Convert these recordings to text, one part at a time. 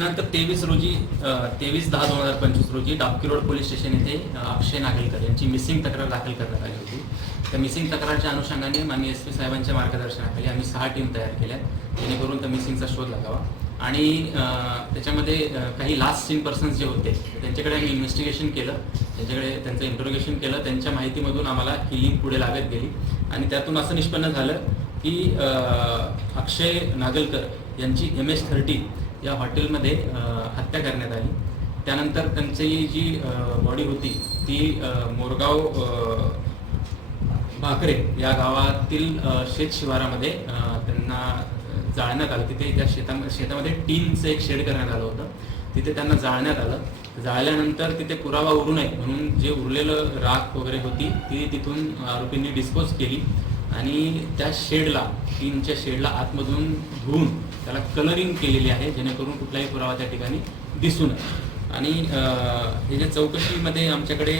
दिनांक 23/10/2025 रोजी Dabki road police station येथे अक्षय नागलकर यांची मिसिंग तक्रार दाखल करण्यात आली होती. त्या मिसिंग तक्रारच्या अनुषंगाने माननीय SP साहेबांच्या मार्गदर्शनाखाली आम्ही 6 टीम तयार केल्या जेणेकरून त्या मिसिंगचा शोध लागावा. आणि त्याच्यामध्ये काही लास्ट सीन पर्सन्स जे होते त्यांच्याकडे आम्ही इन्व्हेस्टिगेशन केलं, त्यांचं इंटरोगेशन केलं. त्यांच्या माहितीमधून आम्हाला ही लिंक पुढे लागत गेली आणि त्यातून असं निष्पन्न झालं की अक्षय नागलकर यांची MS30 या हॉटेलमध्ये हत्या करण्यात आली. त्यानंतर त्यांची जी बॉडी होती ती मोरगाव भाकरे या गावातील शेत शिवारामध्ये त्यांना जाळण्यात आलं. तिथे त्या शेतामध्ये टीनचं एक शेड करण्यात आलं होतं. तिथे त्यांना जाळण्यात आलं. जाळल्यानंतर तिथे पुरावा उरू नये म्हणून जे उरलेलं राख वगैरे होती ती तिथून आरोपींनी डिस्पोज केली आणि त्या शेडला, टीनच्या शेडला आतमधून धुवून त्याला कलरिंग केलेली आहे जेणेकरून कुठलाही पुरावा त्या ठिकाणी दिसू नये. आणि हे जे चौकशीमध्ये आमच्याकडे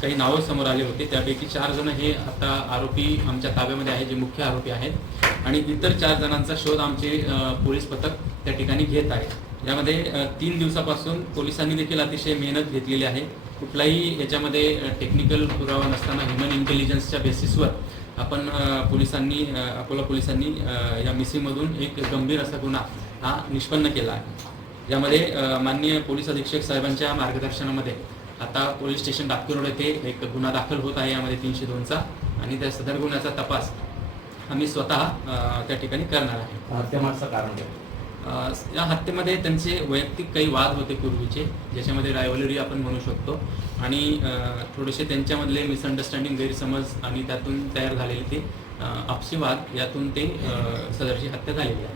काही नावं समोर आले होते त्यापैकी 4 जण हे आता आरोपी आमच्या ताब्यामध्ये आहे, जे मुख्य आरोपी आहेत. आणि इतर 4 जणांचा शोध आमचे पोलीस पथक त्या ठिकाणी घेत आहे. यामध्ये 3 दिवसापासून पोलिसांनी देखील अतिशय मेहनत घेतलेली आहे. कुठलाही याच्यामध्ये टेक्निकल पुरावा नसताना ह्युमन इंटेलिजन्सच्या बेसिसवर आपण अकोला पोलिसांनी या मिसिंगमधून एक गंभीर असा गुन्हा हा निष्पन्न केला आहे. यामध्ये माननीय पोलीस अधीक्षक साहेबांच्या मार्गदर्शनामध्ये आता पोलीस स्टेशन डाबकी रोड येथे एक गुन्हा दाखल होत आहे यामध्ये 302चा. आणि त्या सदर गुन्ह्याचा तपास आम्ही स्वतः त्या ठिकाणी करणार आहे. हत्येमागचं कारण या हत्येमध्ये त्यांचे वैयक्तिक काही वाद होते पूर्वीचे, ज्याच्यामध्ये रायव्हलरी आपण म्हणू शकतो. आणि थोडेसे त्यांच्यामधले मिसअंडरस्टँडिंग, गैरसमज आणि त्यातून तयार झालेले ते आपसी वाद, यातून ते सदरची हत्या झालेली आहे.